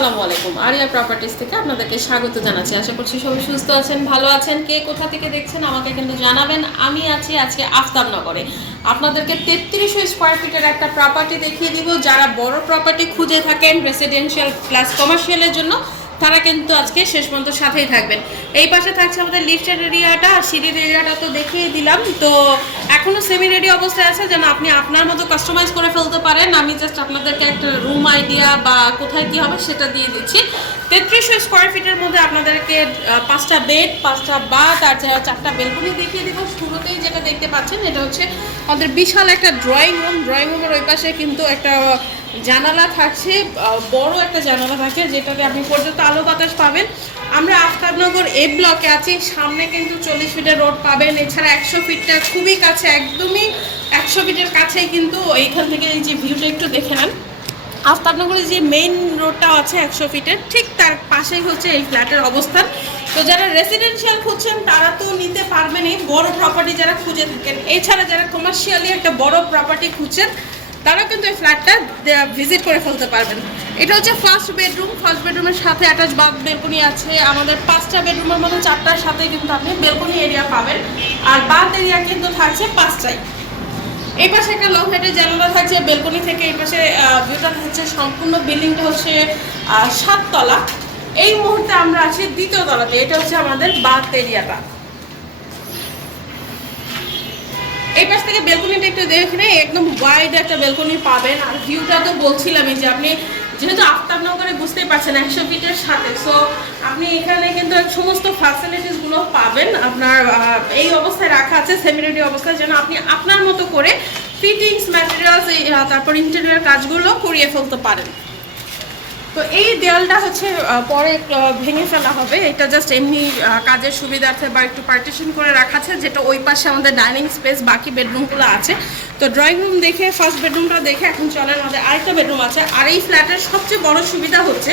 আসসালামু আলাইকুম। Area properties থেকে আপনাদেরকে স্বাগত জানাচ্ছি। আশা করছি সবাই সুস্থ আছেন, ভালো আছেন। কে কোথা থেকে দেখছেন আমাকে কিন্তু জানাবেন। আমি আছি আজকে আফতাবনগরে। আপনাদেরকে 3300 স্কোয়ার ফিটের একটা প্রপার্টি দেখিয়ে দিব। যারা বড় প্রপার্টি খুঁজে থাকেন রেসিডেন্সিয়াল প্লাস কমার্শিয়ালের জন্য, তারা কিন্তু আজকে শেষ পর্যন্ত সাথেই থাকবেন। এই পাশে থাকছে আমাদের লিফটের এরিয়াটা, আর সিঁড়ির এরিয়াটা তো দেখিয়ে দিলাম। তো এখনও সেমি রেডি অবস্থায় আছে, যেন আপনি আপনার মতো কাস্টমাইজ করে ফেলতে পারেন। আমি জাস্ট আপনাদেরকে একটা রুম আইডিয়া বা কোথায় কী হবে সেটা দিয়ে দিচ্ছি। 3300 স্কোয়ার ফিটের মধ্যে আপনাদেরকে 5টা বেড, 5টা বাথ আর 4টা বেলকনি দেখিয়ে দিব। শুরুতেই যেটা দেখতে পাচ্ছেন এটা হচ্ছে আমাদের বিশাল একটা ড্রয়িং রুম। ড্রয়িং রুমের ওই পাশে কিন্তু একটা জানালা থাকছে, বড় একটা জানালা থাকে, যেটাতে আপনি পর্যন্ত আলো বাতাস পাবেন। আমরা আফতাবনগর এ ব্লকে আছি, সামনে কিন্তু 40 ফিটের রোড পাবেন। এছাড়া 100 ফিটটা খুবই কাছে, একদমই 100 ফিটের কাছেই কিন্তু এইখান থেকে এই যে ভিউটা একটু দেখে নেন। আফতাবনগরের যে মেইন রোডটা আছে 100 ফিটের, ঠিক তার পাশেই হচ্ছে এই ফ্ল্যাটের অবস্থান। তো যারা রেসিডেন্সিয়াল খুঁজছেন তারা তো নিতে পারবেন, এই বড় প্রপার্টি যারা খুঁজে থাকেন। এছাড়া যারা কমার্শিয়ালি একটা বড় প্রপার্টি খুঁজছেন তারাও কিন্তু এই ফ্ল্যাটটা ভিজিট করে ফেলতে পারবেন। এটা হচ্ছে ফার্স্ট বেডরুম। ফার্স্ট বেডরুমের সাথে অ্যাটাচ বাথ বেলকনি আছে। আমাদের 5টা বেডরুমের মধ্যে 4টার সাথে কিন্তু আপনি বেলকনি এরিয়া পাবেন, আর বাথ এরিয়া কিন্তু থাকছে 5টাই। এই পাশে একটা লং হাইটের জানালা থাকছে বেলকনি থেকে। এই পাশে ভিউটা থাকছে, সম্পূর্ণ বিল্ডিংটা হচ্ছে 7 তলা। এই মুহূর্তে আমরা আছি 2য় তলাতে। এটা হচ্ছে আমাদের বাথ এরিয়াটা। এই পাশ থেকে বেলকনিটা একটু দেখে নেই, একদম ওয়াইড একটা বেলকনি পাবেন। আর ভিউটা তো বলছিলামই যে আপনি যেহেতু আফতাবনগরে বুঝতেই পারছেন 100 ফিটের সাথে, সো আপনি এখানে কিন্তু সমস্ত ফ্যাসিলিটিসগুলো পাবেন। আপনার এই অবস্থায় রাখা আছে, সেমি রেডি অবস্থায়, যেন আপনি আপনার মতো করে ফিটিংস, ম্যাটেরিয়ালস, তারপর ইন্টেরিয়র কাজগুলো করিয়ে ফেলতে পারেন। তো এই দেয়ালটা হচ্ছে পরে ভেঙে ফেলা হবে। এটা জাস্ট এমনি কাজের সুবিধার্থে বা একটু পার্টিশন করে রাখা আছে, যেটা ওই পাশে আমাদের ডাইনিং স্পেস, বাকি বেডরুমগুলো আছে। তো ড্রয়িং রুম দেখে, ফার্স্ট বেডরুমটা দেখে এখন চলেন আমাদের আরেকটা বেডরুম আছে। আর এই ফ্ল্যাটের সবচেয়ে বড় সুবিধা হচ্ছে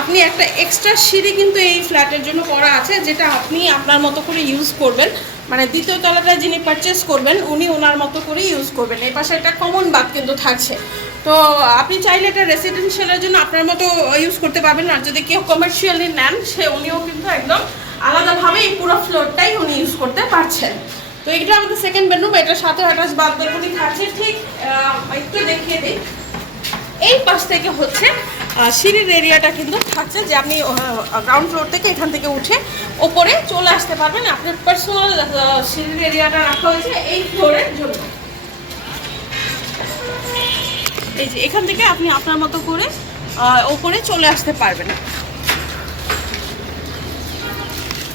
আপনি একটা এক্সট্রা সিঁড়ি কিন্তু এই ফ্ল্যাটের জন্য করা আছে, যেটা আপনি আপনার মতো করে ইউজ করবেন। মানে 2য় তলাটা যিনি পারচেস করবেন উনি ওনার মতো করে ইউজ করবেন। এই পাশে একটা কমন বাথ কিন্তু থাকছে। তো আপনি চাইলে এটা রেসিডেন্সিয়ালের জন্য আপনার মতো ইউজ করতে পারবেন। আর যদি কেউ কমার্শিয়ালি নেন, উনিও কিন্তু একদম আলাদাভাবে এই পুরো ফ্লোরটাই উনি ইউজ করতে পারছেন। তো এটা আমাদের সেকেন্ড বেডরুম। এটার সাথে অ্যাটাচ বাথ বেলকনি থাকছে। ঠিক একটু দেখিয়ে দিই, এই পাশ থেকে হচ্ছে সিঁড়ির এরিয়াটা কিন্তু থাকছে, যে আপনি গ্রাউন্ড ফ্লোর থেকে এখান থেকে উঠে ওপরে চলে আসতে পারবেন। আপনার পার্সোনাল সিঁড়ির এরিয়াটা রাখা হয়েছে এই ফ্লোরের জন্য। এই যে এখান থেকে আপনি আপনার মতো করে ওপরে চলে আসতে পারবেন।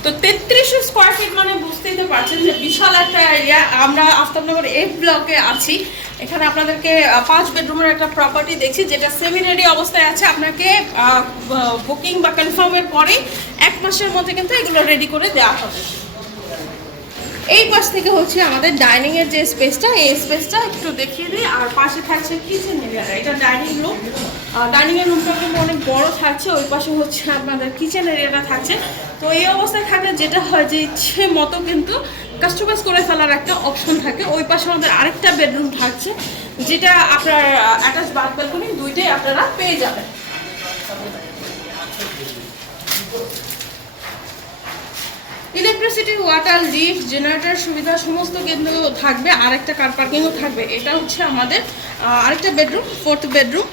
তো 3300 স্কোয়ার ফিট মানে বুঝতেই তো পারছেন যে বিশাল একটা এরিয়া। আমরা আফতাবনগর এফ ব্লকে আছি। এখানে আপনাদেরকে 5 বেডরুমের একটা প্রপার্টি দেখছি, যেটা সেমি রেডি অবস্থায় আছে। আপনাকে বুকিং বা কনফার্মের পরে 1 মাসের মধ্যে কিন্তু এগুলো রেডি করে দেওয়া হবে। এই পাশ থেকে হচ্ছে আমাদের ডাইনিং এর যে স্পেসটা, এই স্পেসটা একটু দেখিয়ে দিই। আর পাশে থাকছে কিচেন এরিয়াটা, এটা ডাইনিং রুম। ডাইনিং এর রুমটা কিন্তু অনেক বড় থাকছে। ওই পাশে হচ্ছে আপনাদের কিচেন এরিয়াটা থাকছে। তো এই অবস্থায় থাকলে যেটা হয় যে ইচ্ছে মতো কিন্তু কাস্টমাইজ করে ফেলার একটা অপশন থাকে। ওই পাশে আমাদের আরেকটা বেডরুম থাকছে, যেটা আপনার অ্যাটাচ বাথ বেলকনি, দুইটাই আপনারা পেয়ে যাবেন। ইলেকট্রিসিটি, ওয়াটার, লিফট, জেনারেটর সুবিধা সমস্ত কিন্তু থাকবে। আরেকটা কার পার্কিংও থাকবে। এটা হচ্ছে আমাদের আরেকটা বেডরুম, 4th বেডরুম।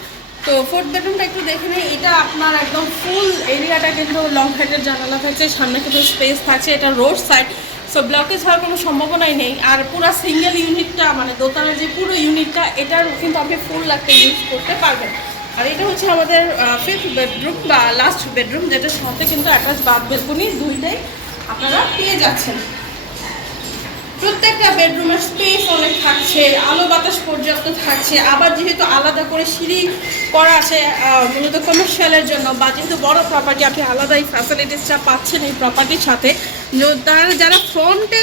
তো 4th বেডরুমটা একটু দেখে নিই। এটা আপনার একদম ফুল এরিয়াটা কিন্তু লং হাইটের জানালা থাকছে, সামনে কিন্তু স্পেস থাকছে। এটা রোড সাইড, সো ব্লকেজ হওয়ার কোনো সম্ভাবনাই নেই। আর পুরো সিঙ্গেল ইউনিটটা, মানে দোতলার যে পুরো ইউনিটটা, এটার কিন্তু আপনি ফুল একটা ইউজ করতে পারবেন। আর এটা হচ্ছে আমাদের 5th বেডরুম বা লাস্ট বেডরুম, যেটার সাথে কিন্তু অ্যাটাচ বাথ বেলকনি দুইটাই আপনারা পেয়ে যাচ্ছেন। প্রত্যেকটা বেডরুমের স্পেস অনেক থাকছে, আলো বাতাস পর্যাপ্ত থাকছে। আবার যেহেতু আলাদা করে সিঁড়ি করা আছে মূলত কমার্শিয়ালের জন্য, বা যেহেতু বড় প্রপার্টি, আপনি আলাদা এই ফ্যাসিলিটিসটা পাচ্ছেন এই প্রপার্টির সাথে। যারা ফ্রন্টে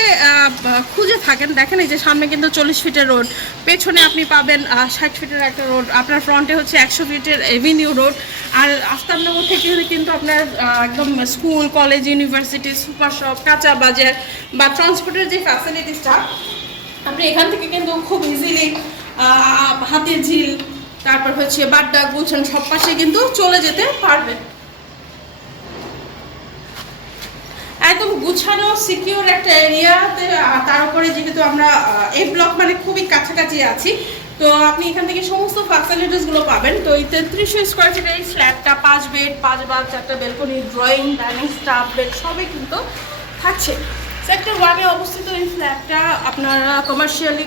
খুঁজে থাকেন, দেখেন এই যে সামনে কিন্তু 40 ফিটের রোড, পেছনে আপনি পাবেন 60 ফিটের একটা রোড, আপনার ফ্রন্টে হচ্ছে 100 ফিটের এভিনিউ রোড। আর আফতাবনগর থেকে কিন্তু আপনার একদম school, college, university, super shop, কাঁচা বাজার বা ট্রান্সপোর্টের যে ফ্যাসিলিটিসটা, আপনি এখান থেকে কিন্তু খুব ইজিলি হাতির ঝিল, তারপর হচ্ছে বাড্ডা, গুলশান, সব পাশে কিন্তু চলে যেতে পারবেন। গুছানো সিকিউর একটা এরিয়াতে, তার উপরে যেহেতু আমরা এ ব্লক মানে খুবই কাছাকাছি আছি, তো আপনি এখান থেকে সমস্ত ফ্যাসিলিটিসগুলো পাবেন। তো এই 3300 স্কোয়ার ফিটের এই ফ্ল্যাটটা 5 বেড 5 বাথ 4টা balcony drawing dining staff bed সবই কিন্তু থাকছে। সেক্টর 1-এ অবস্থিত এই ফ্ল্যাটটা আপনারা কমার্শিয়ালি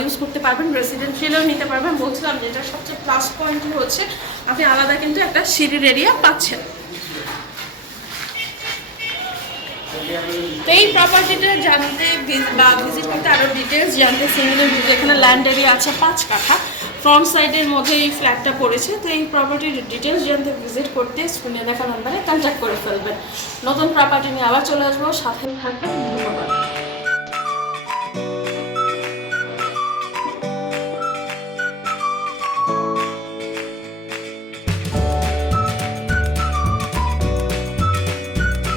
ইউজ করতে পারবেন, রেসিডেন্সিয়ালও নিতে পারবেন। বলছিলাম যে এটা সবচেয়ে প্লাস পয়েন্ট হচ্ছে আপনি আলাদা কিন্তু একটা সিঁড়ির এরিয়া পাচ্ছেন। তো এই প্রপার্টিটা জানতে বা ভিজিট করতে আরও ডিটেলস জানতে সিঙ্গেলের ভিডিও, এখানে ল্যান্ড এরিয়া আছে 5 কাঠা, ফ্রন্ট সাইডের মধ্যে এই ফ্ল্যাটটা পড়েছে। তো এই প্রপার্টির ডিটেলস জানতে ভিজিট করতে স্ক্রিনে দেখা নাম্বারে কন্ট্যাক্ট করে ফেলবেন। নতুন প্রপার্টি নিয়ে আবার চলে আসবো, সাথে থাকবেন। ধন্যবাদ।